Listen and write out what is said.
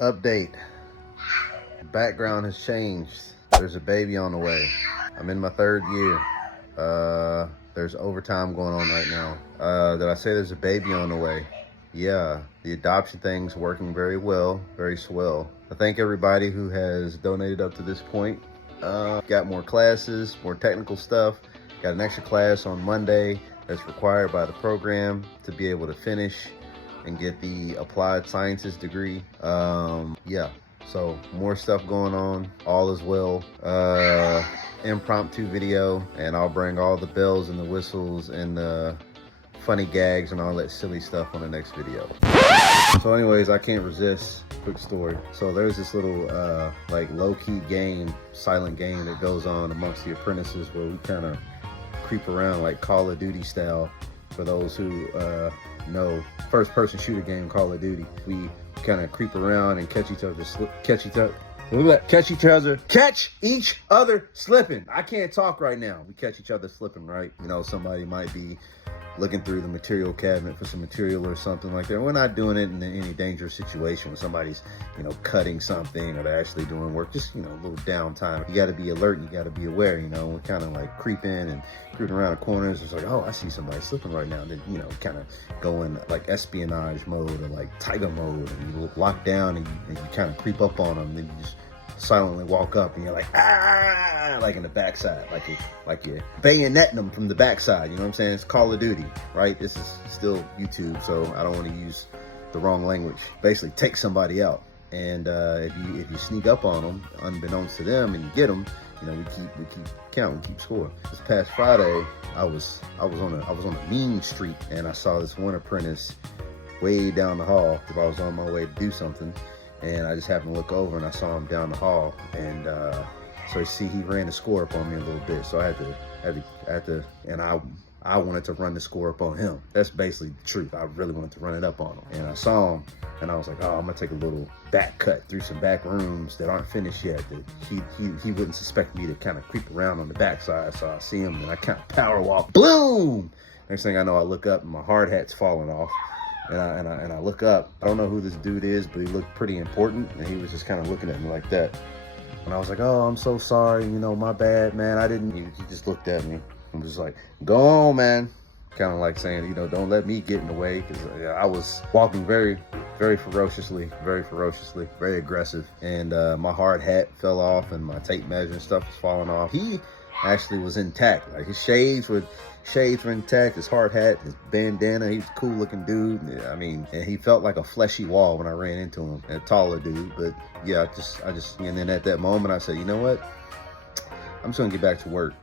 Update. Background has changed. There's a baby on the way. I'm in my 3rd year. There's overtime going on right now. Did I say there's a baby on the way? Yeah, the adoption thing's working very well, very swell. I thank everybody who has donated up to this point. Got more classes, more technical stuff. Got an extra class on Monday that's required by the program to be able to finish and get the applied sciences degree. Yeah, so more stuff going on, all is well. Impromptu video, and I'll bring all the bells and the whistles and the funny gags and all that silly stuff on the next video. So anyways, I can't resist. Quick story. So there's this little like low-key game, silent game that goes on amongst the apprentices where we kind of creep around like Call of Duty style. For those who know, first-person shooter game, Call of Duty. We kind of creep around and catch each other slipping. I can't talk right now. We catch each other slipping, right? You know, somebody might be looking through the material cabinet for some material or something like that. We're not doing it in any dangerous situation when somebody's, you know, cutting something or they're actually doing work. Just, you know, a little downtime. You got to be alert. You got to be aware. You know, we're kind of like creeping around the corners. It's like, oh, I see somebody slipping right now. And then, you know, kind of go in like espionage mode or like tiger mode, and you lock down and you kind of creep up on them. And then you just silently walk up and you're like, ah, like in the backside, like you're bayoneting them from the backside. You know what I'm saying? It's Call of Duty, right? This is still YouTube, so I don't want to use the wrong language. Basically, take somebody out, and if you sneak up on them, unbeknownst to them, and you get them, you know, we keep count, we keep score. This past Friday, I was on a mean street, and I saw this one apprentice way down the hall. If I was on my way to do something. And I just happened to look over and I saw him down the hall, and so you see he ran the score up on me a little bit. So I had to, and I wanted to run the score up on him. That's basically the truth. I really wanted to run it up on him. And I saw him, and I was like, oh, I'm gonna take a little back cut through some back rooms that aren't finished yet. That he wouldn't suspect me to kind of creep around on the backside. So I see him and I kind of power walk, boom. Next thing I know, I look up and my hard hat's falling off. And I look up. I don't know who this dude is, but he looked pretty important, and he was just kind of looking at me like that. And I was like, oh, I'm so sorry, you know, my bad, man. I didn't. He just looked at me and was like, go on, man. Kind of like saying, you know, don't let me get in the way, because I was walking very, very ferociously, very aggressive. And my hard hat fell off, and my tape measure and stuff was falling off. He actually was intact. Like his shades were intact, his hard hat, his bandana. He was a cool looking dude. I mean, and he felt like a Fleshy Wall when I ran into him. A taller dude, but yeah, I just, and then at that moment I said, you know what? I'm just gonna get back to work.